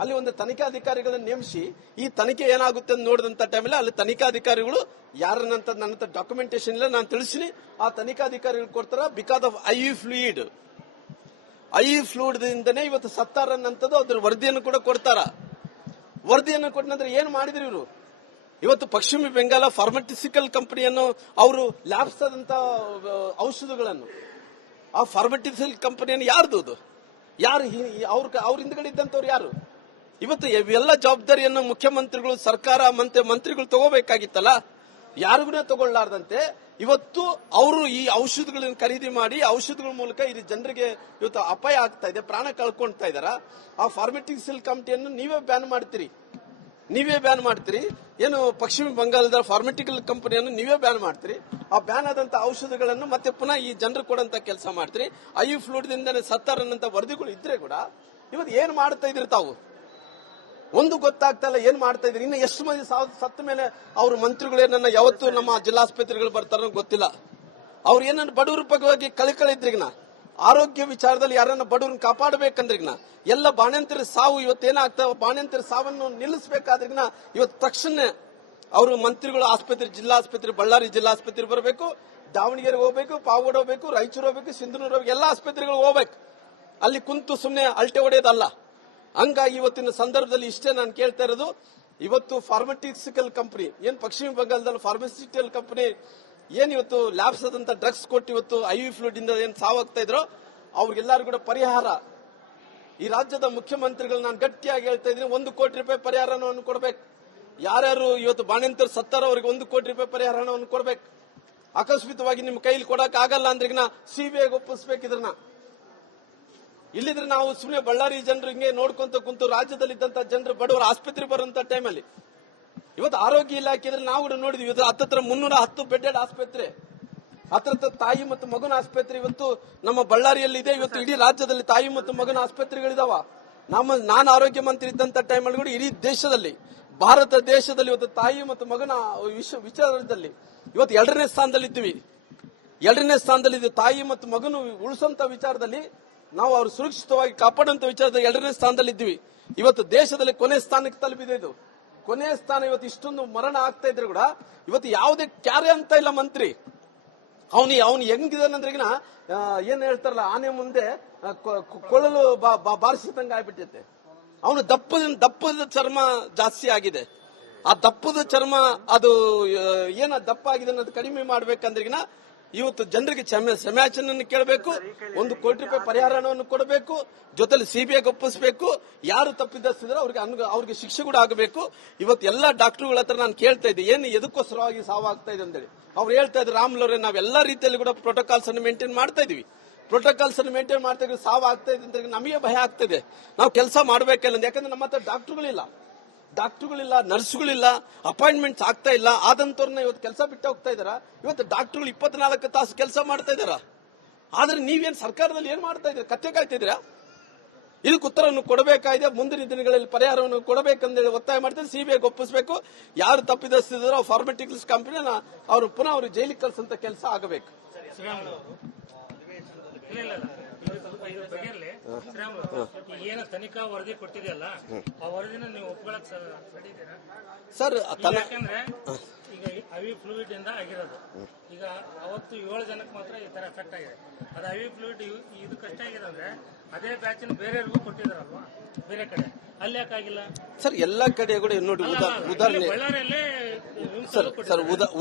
ಅಲ್ಲಿ ಒಂದು ತನಿಖಾಧಿಕಾರಿಗಳನ್ನು ನೇಮಿಸಿ ಈ ತನಿಖೆ ಏನಾಗುತ್ತೆ ಅಂತ ನೋಡಿದಂತ ಟೈಮಲ್ಲಿ ಅಲ್ಲಿ ತನಿಖಾಧಿಕಾರಿಗಳು ಯಾರನ್ನಂತ ನನ್ನ ಡಾಕ್ಯುಮೆಂಟೇಶನ್ ಇಲ್ಲ, ನಾನು ತಿಳಿಸಿನಿ. ಆ ತನಿಖಾಧಿಕಾರಿಗಳು ಕೊಡ್ತಾರ ಬಿಕಾಸ್ ಆಫ್ ಐ ಫ್ಲೂಯಿಡ್ ದಿಂದನೇ ಇವತ್ತು ಸತ್ತಾರನ್ನಂತದ್ದು ಅದ್ರ ವರದಿಯನ್ನು ಕೂಡ ಕೊಡ್ತಾರ. ವರದಿಯನ್ನು ಕೊಟ್ಟ ನಂತರ ಏನ್ ಮಾಡಿದ್ರು ಇವರು? ಇವತ್ತು ಪಶ್ಚಿಮ ಬೆಂಗಾಲ ಫಾರ್ಮಸ್ಯೂಟಿಕಲ್ ಕಂಪನಿಯನ್ನು ಅವರು ಲ್ಯಾಬ್ಸ್ ಆದಂತ ಔಷಧಗಳನ್ನು, ಆ ಫಾರ್ಮಸ್ಯೂಟಿಕಲ್ ಕಂಪನಿಯನ್ನು ಯಾರ್ದು? ಯಾರು ಅವ್ರ ಹಿಂದ್ಗಡೆ ಇದ್ದಂತವ್ರು ಯಾರು? ಇವತ್ತು ಇವೆಲ್ಲ ಜವಾಬ್ದಾರಿಯನ್ನು ಮುಖ್ಯಮಂತ್ರಿಗಳು, ಸರ್ಕಾರ, ಮಂತ್ರಿಗಳು ತಗೋಬೇಕಾಗಿತ್ತಲ್ಲ. ಯಾರಿಗೂ ತಗೊಳ್ಳಾರ್ದಂತೆ ಇವತ್ತು ಅವರು ಈ ಔಷಧಗಳನ್ನು ಖರೀದಿ ಮಾಡಿ ಔಷಧಗಳ ಮೂಲಕ ಈ ಜನರಿಗೆ ಇವತ್ತು ಅಪಾಯ ಆಗ್ತಾ ಇದೆ, ಪ್ರಾಣ ಕಳ್ಕೊಳ್ತಾ ಇದಾರ. ಆ ಫಾರ್ಮಸ್ಯೂಟಿಕಲ್ ಕಂಪನಿಯನ್ನು ನೀವೇ ಬ್ಯಾನ್ ಮಾಡ್ತೀರಿ. ಏನು ಪಶ್ಚಿಮ ಬಂಗಾಳದ ಫಾರ್ಮಸ್ಯೂಟಿಕಲ್ ಕಂಪನಿಯನ್ನು ನೀವೇ ಬ್ಯಾನ್ ಮಾಡ್ತೀರಿ. ಆ ಬ್ಯಾನ್ ಆದಂತ ಔಷಧಗಳನ್ನು ಮತ್ತೆ ಪುನಃ ಈ ಜನರು ಕೊಡಂತ ಕೆಲಸ ಮಾಡ್ತೀರಿ. ಐ ಫ್ಲೂಯಿಡ್ದಿಂದನೇ ಸತ್ತಾರನ್ನಂತ ವರದಿಗಳು ಇದ್ರೆ ಕೂಡ ಇವತ್ತು ಏನ್ ಮಾಡ್ತಾ ಇದ್ರಿ ತಾವು? ಒಂದು ಗೊತ್ತಾಗ್ತಾ ಇಲ್ಲ, ಏನ್ ಮಾಡ್ತಾ ಇದ್ರಿ? ಇನ್ನು ಎಷ್ಟು ಮಂದಿ ಸತ್ತ ಮೇಲೆ ಅವ್ರ ಮಂತ್ರಿಗಳೇನನ್ನ ಯಾವತ್ತು ನಮ್ಮ ಜಿಲ್ಲಾಸ್ಪತ್ರೆಗಳು ಬರ್ತಾರೋ ಗೊತ್ತಿಲ್ಲ. ಅವ್ರು ಏನನ್ನ ಬಡವರ ಪರವಾಗಿ ಕಳಿಕಳಿದ್ರಿಗ್ನ, ಆರೋಗ್ಯ ವಿಚಾರದಲ್ಲಿ ಯಾರನ್ನ ಬಡವ್ರನ್ನ ಕಾಪಾಡಬೇಕಂದ್ರಿಗ್ನ, ಎಲ್ಲ ಬಾಣಂತಿರ ಸಾವು ಇವತ್ತೇನಾಗ್ತಾವ, ಬಾಣಂತಿರ ಸಾವನ್ನು ನಿಲ್ಲಿಸಬೇಕಾದ್ರಿಗ್ನ ಇವತ್ತು ತಕ್ಷಣ ಅವರು ಮಂತ್ರಿಗಳು ಆಸ್ಪತ್ರೆ, ಜಿಲ್ಲಾಸ್ಪತ್ರೆ, ಬಳ್ಳಾರಿ ಜಿಲ್ಲಾಸ್ಪತ್ರೆ ಬರಬೇಕು, ದಾವಣಗೆರೆ ಹೋಗ್ಬೇಕು, ಪಾವಗಡ ಹೋಗ್ಬೇಕು, ರಾಯಚೂರು ಹೋಗ್ಬೇಕು, ಸಿಂಧನೂರು ಹೋಗ್ಬೇಕು, ಎಲ್ಲ ಆಸ್ಪತ್ರೆಗಳು ಹೋಗ್ಬೇಕು. ಅಲ್ಲಿ ಕುಂತು ಸುಮ್ಮನೆ ಅಲ್ಟೆ ಹೊಡೆಯೋದಲ್ಲ. ಹಂಗಾಗಿ ಇವತ್ತಿನ ಸಂದರ್ಭದಲ್ಲಿ ಇಷ್ಟೇ ನಾನು ಕೇಳ್ತಾ ಇರೋದು, ಇವತ್ತು ಫಾರ್ಮಸ್ಯೂಟಿಕಲ್ ಕಂಪನಿ ಏನ್ ಪಶ್ಚಿಮ ಬಂಗಾಳದಲ್ಲಿ ಫಾರ್ಮಸ್ಯೂಟಿಕಲ್ ಕಂಪನಿ ಏನ್ ಇವತ್ತು ಲ್ಯಾಬ್ಸ್ ಆದಂತ ಡ್ರಗ್ಸ್ ಕೊಟ್ಟು ಇವತ್ತು ಐ ಫ್ಲೂಯಿಡ್ ಇಂದ ಏನ್ ಸಾವಾಗ್ತಾ ಇದ್ರೋ ಅವ್ರಿಗೆಲ್ಲರೂ ಕೂಡ ಪರಿಹಾರ ಈ ರಾಜ್ಯದ ಮುಖ್ಯಮಂತ್ರಿಗಳು ನಾನು ಗಟ್ಟಿಯಾಗಿ ಹೇಳ್ತಾ ಇದ್ದೀನಿ, 1 ಕೋಟಿ ರೂಪಾಯಿ ಪರಿಹಾರ ಹಣವನ್ನು ಕೊಡಬೇಕು. ಯಾರ್ಯಾರು ಇವತ್ತು ಬಾಣಂತರು ಸತ್ತಾರೋ ಅವ್ರಿಗೆ 1 ಕೋಟಿ ರೂಪಾಯಿ ಪರಿಹಾರ ಹಣವನ್ನು ಕೊಡಬೇಕು. ಅಕಸ್ಮಿತವಾಗಿ ನಿಮ್ಮ ಕೈಲಿ ಕೊಡಕ್ ಆಗಲ್ಲ ಅಂದ್ರೆ ಸಿಬಿಐಗೆ ಒಪ್ಪಿಸ್ಬೇಕು. ಇದನ್ನ ಇಲ್ಲಿದ್ರೆ ನಾವು ಸುಮ್ಮನೆ ಬಳ್ಳಾರಿ ಜನರು ಹಿಂಗೆ ನೋಡ್ಕೊಂತ ಕುಂತು ರಾಜ್ಯದಲ್ಲಿದ್ದಂತ ಜನರು ಬಡವರ ಆಸ್ಪತ್ರೆ ಬರುವಂತ ಟೈಮಲ್ಲಿ ಇವತ್ತು ಆರೋಗ್ಯ ಇಲಾಖೆ ಇದ್ರೆ ನಾವು ಕೂಡ ನೋಡಿದ್ವಿ. ಇವತ್ತು ಹತ್ತತ್ರ 310 ಬೆಡ್ಡೆಡ್ ಆಸ್ಪತ್ರೆ, ಹತ್ರ ತಾಯಿ ಮತ್ತು ಮಗನ ಆಸ್ಪತ್ರೆ ಇವತ್ತು ನಮ್ಮ ಬಳ್ಳಾರಿಯಲ್ಲಿ ಇದೆ. ಇವತ್ತು ಇಡೀ ರಾಜ್ಯದಲ್ಲಿ ತಾಯಿ ಮತ್ತು ಮಗನ ಆಸ್ಪತ್ರೆಗಳಿದಾವ. ನಾನು ಆರೋಗ್ಯ ಮಂತ್ರಿ ಇದ್ದಂತ ಟೈಮಲ್ಲಿ ಕೂಡ ಇಡೀ ದೇಶದಲ್ಲಿ, ಭಾರತ ದೇಶದಲ್ಲಿ ಇವತ್ತು ತಾಯಿ ಮತ್ತು ಮಗನ ವಿಚಾರದಲ್ಲಿ ಇವತ್ತು 2ನೇ ಸ್ಥಾನದಲ್ಲಿದ್ದೀವಿ. 2ನೇ ಸ್ಥಾನದಲ್ಲಿದ್ದೀವಿ. ತಾಯಿ ಮತ್ತು ಮಗನು ಉಳಿಸುವಂತ ವಿಚಾರದಲ್ಲಿ ನಾವು ಅವ್ರು ಸುರಕ್ಷಿತವಾಗಿ ಕಾಪಾಡುವಂತ ವಿಚಾರದಲ್ಲಿ 2ನೇ ಸ್ಥಾನದಲ್ಲಿದ್ದೀವಿ. ಇವತ್ತು ದೇಶದಲ್ಲಿ ಕೊನೆ ಸ್ಥಾನಕ್ಕೆ ತಲುಪಿದೆ. ಇದು ಕೊನೆ ಸ್ಥಾನ. ಇವತ್ತು ಇಷ್ಟೊಂದು ಮರಣ ಆಗ್ತಾ ಇದ್ರೆ ಕೂಡ ಇವತ್ತು ಯಾವುದೇ ಕ್ಯಾರೆ ಅಂತ ಇಲ್ಲ ಮಂತ್ರಿ. ಅವನು ಹೆಂಗಿದಾನಂದ್ರೆಗಿನ ಏನ್ ಹೇಳ್ತಾರಲ್ಲ, ಆನೆ ಮುಂದೆ ಕೊಳ್ಳಲು ಬಾರಿಸಿದಂಗ ಆಗ್ಬಿಟ್ಟೈತೆ. ಅವನು ದಪ್ಪದ ಚರ್ಮ ಜಾಸ್ತಿ ಆಗಿದೆ. ಆ ದಪ್ಪದ ಚರ್ಮ ಅದು ಏನ ದಪ್ಪ ಆಗಿದೆ ಅನ್ನೋದು ಕಡಿಮೆ ಮಾಡ್ಬೇಕಂದ್ರೆಗಿನ ಇವತ್ತು ಜನರಿಗೆ ಕ್ಷಮಾಚನೆಯನ್ನು ಕೇಳಬೇಕು, 1 ಕೋಟಿ ರೂಪಾಯಿ ಪರಿಹಾರ ಹಣವನ್ನು ಕೊಡಬೇಕು, ಜೊತೆಲಿ ಸಿಬಿಐಗೆ ಒಪ್ಪಿಸಬೇಕು. ಯಾರು ತಪ್ಪಿದಸ್ತಿದ್ರೆ ಅವ್ರಿಗೆ ಶಿಕ್ಷೆ ಕೂಡ ಆಗಬೇಕು. ಇವತ್ತು ಎಲ್ಲ ಡಾಕ್ಟರ್ಗಳ ಹತ್ರ ನಾನು ಕೇಳ್ತಾ ಇದ್ದೆ, ಏನು ಎದಕ್ಕೋಸ್ಕರವಾಗಿ ಸಾವಾಗ್ತಾ ಇದೆ ಅಂತೇಳಿ. ಅವ್ರು ಹೇಳ್ತಾ ಇದ್ರು, ರಾಮ್ಲವ್ರೆ ನಾವೆಲ್ಲಾ ರೀತಿಯಲ್ಲಿ ಕೂಡ ಪ್ರೋಟೋಕಾಲ್ಸ್ ಅನ್ನು ಮೇಂಟೈನ್ ಮಾಡ್ತಾ ಇದೀವಿ. ಪ್ರೋಟೋಕಾಲ್ಸ್ ಅನ್ನು ಮೇಂಟೈನ್ ಮಾಡ್ತಾ ಇದ್ವಿ. ಸಾವು ಆಗ್ತಾ ಇದೆ ಅಂತ ನಮಗೆ ಭಯ ಆಗ್ತದೆ. ನಾವು ಕೆಲಸ ಮಾಡಬೇಕಲ್ಲ, ಯಾಕಂದ್ರೆ ನಮ್ಮ ಹತ್ರ ಡಾಕ್ಟರ್ಗಳಿಲ್ಲ, ನರ್ಸ್ಗಳಿಲ್ಲ, ಅಪಾಯಿಂಟ್ಮೆಂಟ್ಸ್ ಆಗ್ತಾ ಇಲ್ಲ. ಆದಂತವ್ರನ್ನ ಇವತ್ತು ಕೆಲಸ ಬಿಟ್ಟು ಹೋಗ್ತಾ ಇದಾರ. ಇವತ್ತು ಡಾಕ್ಟರ್ಗಳು 24 ತಾಸು ಕೆಲಸ ಮಾಡ್ತಾ ಇದಾರ. ಆದ್ರೆ ನೀವೇನ್ ಸರ್ಕಾರದಲ್ಲಿ ಏನ್ ಮಾಡ್ತಾ ಇದ್ದೀರಾ? ಕತ್ತೆ ಕಾಯ್ತಾ ಇದ್ದೀರಾ? ಇದಕ್ಕೆ ಉತ್ತರವನ್ನು ಕೊಡಬೇಕಾಗಿದೆ. ಮುಂದಿನ ದಿನಗಳಲ್ಲಿ ಪರಿಹಾರವನ್ನು ಕೊಡಬೇಕಂದೇಳಿ ಒತ್ತಾಯ ಮಾಡ್ತಾರೆ. ಸಿಬಿಐಗೆ ಒಪ್ಪಿಸಬೇಕು. ಯಾರು ತಪ್ಪಿದಸ್ತಿದಾರೋ ಫಾರ್ಮಸ್ಯೂಟಿಕಲ್ಸ್ ಕಂಪನಿನ ಅವರು ಪುನಃ ಅವರು ಜೈಲಿಗೆ ಕಳಿಸಂತ ಕೆಲಸ ಆಗಬೇಕು. ಏನು ತನಿಖಾ ವರದಿ ಕೊಟ್ಟಿದೆಯಲ್ಲ, ಆ ವರದಿನ ನೀವು ಒಪ್ಕೊಳಕ್ ಸರ್? ಯಾಕಂದ್ರೆ ಈಗ ಐವಿ ಫ್ಲೂಯಿಡ್ ಇಂದ ಆಗಿರೋದು. ಈಗ ಅವತ್ತು 7 ಜನಕ್ಕೆ ಮಾತ್ರ ಈ ತರ ಎಫೆಕ್ಟ್ ಆಗಿದೆ. ಅದು ಐವಿ ಫ್ಲೂಯಿಡ್ ಇದು ಕಷ್ಟ ಆಗಿದೆ ಅಂದ್ರೆ ಅದೇ ಬ್ಯಾಚಿನ ಬೇರೆಯವ್ರಿಗೂ ಕೊಟ್ಟಿದಾರಲ್ವಾ ಬೇರೆ ಕಡೆ, ಅಲ್ಲಿ ಯಾಕಾಗಿಲ್ಲ ಸರ್? ಎಲ್ಲಾ ಕಡೆ ಕೂಡ ನೋಡಿ ಉದಾಹರಣೆ ಸರ್,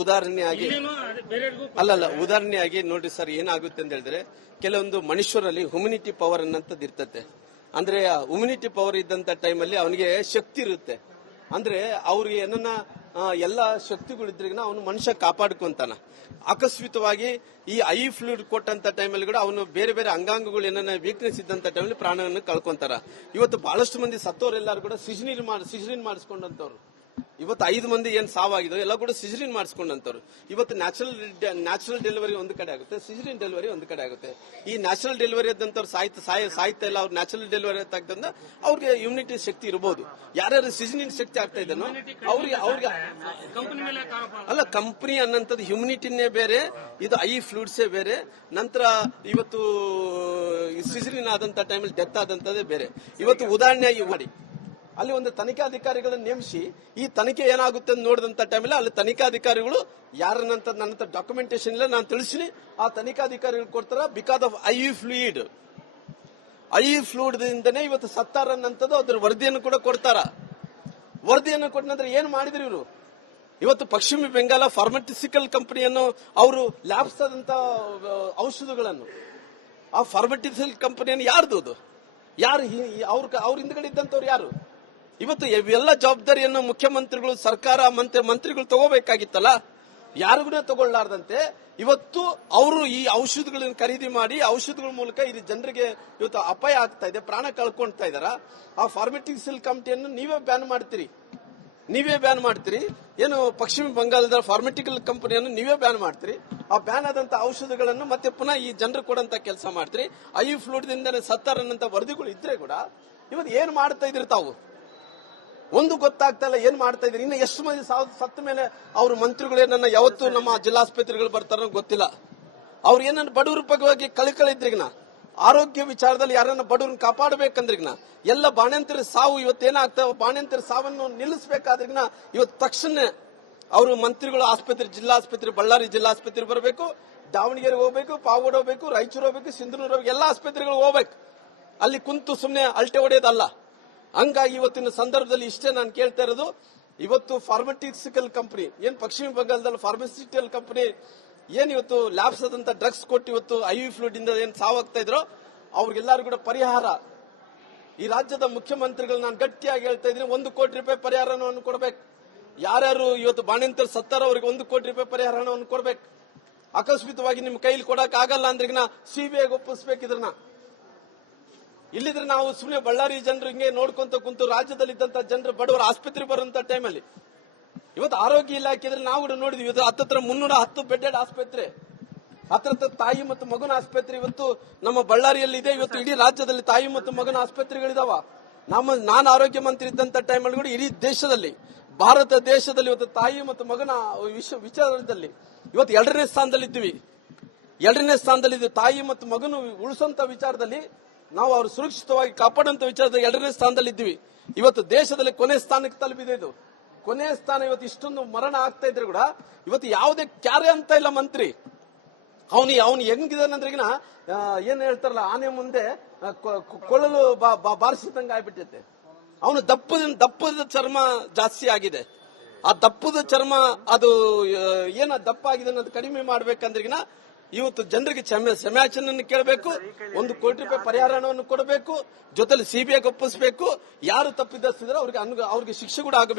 ಉದಾಹರಣೆಯಾಗಿ ಉದಾಹರಣೆಯಾಗಿ ನೋಡ್ರಿ ಸರ್, ಏನಾಗುತ್ತೆ ಅಂತ ಹೇಳಿದ್ರೆ ಕೆಲವೊಂದು ಮನುಷ್ಯರಲ್ಲಿ ಹ್ಯುಮಿನಿಟಿ ಪವರ್ ಅನ್ನಂತದ್ದು ಇರ್ತದೆ. ಅಂದ್ರೆ ಹ್ಯುಮಿನಿಟಿ ಪವರ್ ಇದ್ದಂತ ಟೈಮಲ್ಲಿ ಅವನಿಗೆ ಶಕ್ತಿ ಇರುತ್ತೆ. ಅಂದ್ರೆ ಅವ್ರಿಗೆ ಏನನ್ನ ಎಲ್ಲಾ ಶಕ್ತಿಗಳಿದ್ರಿಗಿನ ಅವನು ಮನುಷ್ಯ ಕಾಪಾಡ್ಕೊಂತಾನ. ಅಕಸ್ಮಿತವಾಗಿ ಈ ಐ ಫ್ಲೂಯಿಡ್ ಕೊಟ್ಟಂತ ಟೈಮಲ್ಲಿ ಕೂಡ ಅವನು ಬೇರೆ ಬೇರೆ ಅಂಗಾಂಗಗಳು ಏನನ್ನ ವೀಕ್ನೆಸ್ ಇದ್ದಂತ ಟೈಮಲ್ಲಿ ಪ್ರಾಣವನ್ನು ಕಳ್ಕೊಂತಾರ. ಇವತ್ತು ಬಹಳಷ್ಟು ಮಂದಿ ಸತ್ತೋರೆಲ್ಲರೂ ಕೂಡ ಸಿಜರಿನ್ ಮಾಡಿಸ್ಕೊಂಡಂತವ್ರು. ಇವತ್ತು 5 ಮಂದಿ ಏನ್ ಸಾವಾಗಿದೋ ಎಲ್ಲ ಕೂಡ ಸಿಜರಿನ್ ಮಾಡಿಸ್ಕೊಂಡಂತವ್ರು. ಇವತ್ತು ನ್ಯಾಚುರಲ್ ಡೆಲಿವರಿ ಒಂದು ಕಡೆ ಆಗುತ್ತೆ, ಸಿಜರಿನ್ ಡೆಲಿವರಿ ಒಂದು ಕಡೆ ಆಗುತ್ತೆ. ಈ ನ್ಯಾಚುರಲ್ ಡೆಲಿವರಿ ಆದಂತವ್ರು ಸಾಯ್ತಾ ಇಲ್ಲ. ಅವ್ರು ನ್ಯಾಚುರಲ್ ಡೆಲಿವರಿ ಆಗ್ತಂದ ಅವ್ರಿಗೆ ಇಮ್ಯುನಿಟಿ ಶಕ್ತಿ ಇರಬಹುದು. ಯಾರ್ಯಾರು ಸಿಜರಿನ್ ಶಕ್ತಿ ಆಗ್ತಾ ಇದ್ದಾನೋ ಅವ್ರಿಗೆ ಅಲ್ಲ, ಕಂಪನಿ ಅನ್ನಂಥದ್ದು ಹ್ಯುಮಿನಿಟಿನೇ ಬೇರೆ, ಇದು ಐ ಫ್ಲೂಯಿಡ್ಸೇ ಬೇರೆ. ನಂತರ ಇವತ್ತು ಸಿಜರಿನ್ ಆದಂತ ಟೈಮಲ್ಲಿ ಡೆತ್ ಆದಂತದೇ ಬೇರೆ. ಇವತ್ತು ಉದಾಹರಣೆಯಾಗಿ ಮಾಡಿ ಅಲ್ಲಿ ಒಂದು ತನಿಖಾಧಿಕಾರಿಗಳನ್ನು ನೇಮಿಸಿ ಈ ತನಿಖೆ ಏನಾಗುತ್ತೆ ಅಂತ ನೋಡಿದಂತ ಟೈಮಲ್ಲಿ ಅಲ್ಲಿ ತನಿಖಾಧಿಕಾರಿಗಳು ಯಾರನ್ನಂತ ನನ್ನ ಡಾಕ್ಯುಮೆಂಟೇಶನ್ ಇಲ್ಲ, ನಾನು ತಿಳಿಸಿನಿ. ಆ ತನಿಖಾಧಿಕಾರಿಗಳು ಕೊಡ್ತಾರ ಬಿಕಾಸ್ ಆಫ್ ಐವಿ ಫ್ಲೂಯಿಡ್ ದಿಂದನೇ ಇವತ್ತು ಸತ್ತಾರನ್ನಂತದ್ದು ಅದ್ರ ವರದಿಯನ್ನು ಕೂಡ ಕೊಡ್ತಾರ. ವರದಿಯನ್ನು ಕೊಟ್ಟ ನಂತರ ಏನ್ ಮಾಡಿದ್ರು ಇವರು? ಇವತ್ತು ಪಶ್ಚಿಮ ಬೆಂಗಾಲ ಫಾರ್ಮಸ್ಯೂಟಿಕಲ್ ಕಂಪನಿಯನ್ನು ಅವರು ಲ್ಯಾಬ್ಸ್ ಆದಂತ ಔಷಧಗಳನ್ನು, ಆ ಫಾರ್ಮಸ್ಯೂಟಿಕಲ್ ಕಂಪನಿಯನ್ನು ಯಾರ್ದು ಅದು? ಯಾರು ಅವ್ರ ಹಿಂದ್ಗಡೆ ಇದ್ದಂತವ್ರು ಯಾರು? ಇವತ್ತು ಇವೆಲ್ಲ ಜವಾಬ್ದಾರಿಯನ್ನು ಮುಖ್ಯಮಂತ್ರಿಗಳು, ಸರ್ಕಾರ, ಮಂತ್ರಿಗಳು ತಗೋಬೇಕಾಗಿತ್ತಲ್ಲ. ಯಾರಿಗೂ ತಗೊಳ್ಳಾರ್ದಂತೆ ಇವತ್ತು ಅವರು ಈ ಔಷಧಗಳನ್ನು ಖರೀದಿ ಮಾಡಿ ಔಷಧಗಳ ಮೂಲಕ ಈ ಜನರಿಗೆ ಇವತ್ತು ಅಪಾಯ ಆಗ್ತಾ ಇದೆ, ಪ್ರಾಣ ಕಳ್ಕೊಳ್ತಾ ಇದಾರ. ಆ ಫಾರ್ಮಸ್ಯೂಟಿಕಲ್ ಕಂಪನಿಯನ್ನು ನೀವೇ ಬ್ಯಾನ್ ಮಾಡ್ತೀರಿ. ಏನು ಪಶ್ಚಿಮ ಬಂಗಾಳದ ಫಾರ್ಮಸ್ಯೂಟಿಕಲ್ ಕಂಪನಿಯನ್ನು ನೀವೇ ಬ್ಯಾನ್ ಮಾಡ್ತೀರಿ. ಆ ಬ್ಯಾನ್ ಆದಂತ ಔಷಧಗಳನ್ನು ಮತ್ತೆ ಪುನಃ ಈ ಜನರು ಕೊಡಂತ ಕೆಲಸ ಮಾಡ್ತೀರಿ. ಐವಿ ಫ್ಲೂಯಿಡ್ದಿಂದನೇ ಸತ್ತಾರನ್ನಂತ ವರದಿಗಳು ಇದ್ರೆ ಕೂಡ ಇವತ್ತು ಏನ್ ಮಾಡ್ತಾ ಇದ್ರಿ ತಾವು? ಒಂದು ಗೊತ್ತಾಗ್ತಾ ಇಲ್ಲ, ಏನ್ ಮಾಡ್ತಾ ಇದ್ರಿ? ಇನ್ನು ಎಷ್ಟು ಮಂದಿ ಸತ್ತ ಮೇಲೆ ಅವ್ರ ಮಂತ್ರಿಗಳೇನನ್ನ ಯಾವತ್ತು ನಮ್ಮ ಜಿಲ್ಲಾಸ್ಪತ್ರೆಗಳು ಬರ್ತಾರೋ ಗೊತ್ತಿಲ್ಲ. ಅವ್ರು ಏನನ್ನ ಬಡವರ ಪರವಾಗಿ ಕಳಿಕಳಿದ್ರಿಗ್ನ, ಆರೋಗ್ಯ ವಿಚಾರದಲ್ಲಿ ಯಾರನ್ನ ಬಡವ್ರನ್ನ ಕಾಪಾಡಬೇಕಂದ್ರಿಗ್ನ, ಎಲ್ಲ ಬಾಣಂತಿರ ಸಾವು ಇವತ್ತೇನಾಗ್ತಾವ, ಬಾಣಂತಿರ ಸಾವನ್ನು ನಿಲ್ಲಿಸಬೇಕಾದ್ರಿಗ್ನ ಇವತ್ತು ತಕ್ಷಣ ಅವರು ಮಂತ್ರಿಗಳು ಜಿಲ್ಲಾಸ್ಪತ್ರೆ, ಬಳ್ಳಾರಿ ಜಿಲ್ಲಾಸ್ಪತ್ರೆ ಬರಬೇಕು, ದಾವಣಗೆರೆ ಹೋಗ್ಬೇಕು, ಪಾವಗಡ ಹೋಗ್ಬೇಕು, ರಾಯಚೂರು ಹೋಗ್ಬೇಕು, ಸಿಂಧನೂರು ಹೋಗ್ಬೇಕು, ಎಲ್ಲಾ ಆಸ್ಪತ್ರೆಗಳು ಹೋಗ್ಬೇಕು. ಅಲ್ಲಿ ಕುಂತು ಸುಮ್ಮನೆ ಅಲ್ಟೆ ಹೊಡೆಯೋದಲ್ಲ. ಹಂಗಾಗಿ ಇವತ್ತಿನ ಸಂದರ್ಭದಲ್ಲಿ ಇಷ್ಟೇ ನಾನು ಕೇಳ್ತಾ ಇರೋದು, ಇವತ್ತು ಫಾರ್ಮಸ್ಯೂಟಿಕಲ್ ಕಂಪನಿ ಏನ್ ಪಶ್ಚಿಮ ಬಂಗಾಳದಲ್ಲಿ ಫಾರ್ಮಸ್ಯೂಟಿಕಲ್ ಕಂಪನಿ ಏನ್ ಇವತ್ತು ಲ್ಯಾಬ್ಸ್ ಆದಂತ ಡ್ರಗ್ಸ್ ಕೊಟ್ಟು ಇವತ್ತು ಐವಿ ಫ್ಲೂಯಿಡ್ ಇಂದ ಏನ್ ಸಾವಾಗ್ತಾ ಇದ್ರೋ ಅವ್ರಿಗೆಲ್ಲರೂ ಕೂಡ ಪರಿಹಾರ ಈ ರಾಜ್ಯದ ಮುಖ್ಯಮಂತ್ರಿಗಳು ನಾನು ಗಟ್ಟಿಯಾಗಿ ಹೇಳ್ತಾ ಇದ್ದೀನಿ, 1 ಕೋಟಿ ರೂಪಾಯಿ ಪರಿಹಾರ ಹಣವನ್ನು ಕೊಡಬೇಕು. ಯಾರ್ಯಾರು ಇವತ್ತು ಬಾಣಂತರು ಸತ್ತಾರ ಅವರಿಗೆ 1 ಕೋಟಿ ರೂಪಾಯಿ ಪರಿಹಾರ ಹಣವನ್ನು ಕೊಡಬೇಕು. ಅಕಸ್ಮಿತವಾಗಿ ನಿಮ್ ಕೈಲಿ ಕೊಡಕ್ ಆಗಲ್ಲ ಅಂದ್ರೆ ಸಿಬಿಐಗೆ ಒಪ್ಪಿಸ್ಬೇಕು. ಇದನ್ನ ಇಲ್ಲಿದ್ರೆ ನಾವು ಸುಮ್ಮನೆ ಬಳ್ಳಾರಿ ಜನರು ಹಿಂಗೆ ನೋಡ್ಕೊಂತ ಕುಂತು ರಾಜ್ಯದಲ್ಲಿದ್ದಂತ ಜನರು ಬಡವರ ಆಸ್ಪತ್ರೆ ಬರುವಂತ ಟೈಮಲ್ಲಿ ಇವತ್ತು ಆರೋಗ್ಯ ಇಲಾಖೆ ಇದ್ರೆ ನಾವು ಕೂಡ ನೋಡಿದ್ವಿ. ಇವತ್ತು ಹತ್ತತ್ರ 310 ಬೆಡ್ಡೆಡ್ ಆಸ್ಪತ್ರೆ, ಹತ್ರ ತಾಯಿ ಮತ್ತು ಮಗನ ಆಸ್ಪತ್ರೆ ಇವತ್ತು ನಮ್ಮ ಬಳ್ಳಾರಿಯಲ್ಲಿ ಇದೆ. ಇವತ್ತು ಇಡೀ ರಾಜ್ಯದಲ್ಲಿ ತಾಯಿ ಮತ್ತು ಮಗನ ಆಸ್ಪತ್ರೆಗಳಿದಾವ. ನಾನು ಆರೋಗ್ಯ ಮಂತ್ರಿ ಇದ್ದಂತ ಟೈಮಲ್ಲಿ ಕೂಡ ಇಡೀ ದೇಶದಲ್ಲಿ, ಭಾರತ ದೇಶದಲ್ಲಿ ಇವತ್ತು ತಾಯಿ ಮತ್ತು ಮಗನ ವಿಚಾರದಲ್ಲಿ ಇವತ್ತು 2ನೇ ಸ್ಥಾನದಲ್ಲಿದ್ದೀವಿ. ತಾಯಿ ಮತ್ತು ಮಗನು ಉಳಿಸುವಂತ ವಿಚಾರದಲ್ಲಿ ನಾವು ಅವರು ಸುರಕ್ಷಿತವಾಗಿ ಕಾಪಾಡುವಂತ ವಿಚಾರದಲ್ಲಿ 2ನೇ ಸ್ಥಾನದಲ್ಲಿದ್ದೀವಿ. ಇವತ್ತು ದೇಶದಲ್ಲಿ ಕೊನೆ ಸ್ಥಾನಕ್ಕೆ ತಲುಪಿದೆ. ಇದು ಕೊನೆ ಸ್ಥಾನ. ಇವತ್ತು ಇಷ್ಟೊಂದು ಮರಣ ಆಗ್ತಾ ಇದ್ರೆ ಕೂಡ ಇವತ್ತು ಯಾವುದೇ ಕ್ಯಾರೆ ಅಂತ ಇಲ್ಲ ಮಂತ್ರಿ. ಅವನು ಹೆಂಗಿದಾನಂದ್ರಿಗಿನ ಏನ್ ಹೇಳ್ತಾರಲ್ಲ, ಆನೆ ಮುಂದೆ ಕೊಳ್ಳಲು ಬಾರಿಸಿದಂಗ ಆಗ್ಬಿಟ್ಟೈತೆ. ಅವನು ದಪ್ಪದ ಚರ್ಮ ಜಾಸ್ತಿ ಆಗಿದೆ. ಆ ದಪ್ಪದ ಚರ್ಮ ಅದು ಏನ ದಪ್ಪ ಆಗಿದೆ ಅನ್ನೋದು ಕಡಿಮೆ ಮಾಡ್ಬೇಕಂದ್ರಿಗಿನ ಇವತ್ತು ಜನರಿಗೆ ಕ್ಷಮಾಚನೆಯನ್ನು ಕೇಳಬೇಕು, 1 ಕೋಟಿ ರೂಪಾಯಿ ಪರಿಹಾರ ಹಣವನ್ನು ಕೊಡಬೇಕು, ಜೊತೆಲಿ ಸಿಬಿಐಗೆ ಒಪ್ಪಿಸಬೇಕು. ಯಾರು ತಪ್ಪಿದಸ್ತಿದ್ರೆ ಅವ್ರಿಗೆ ಶಿಕ್ಷೆ ಕೂಡ ಆಗಬೇಕು.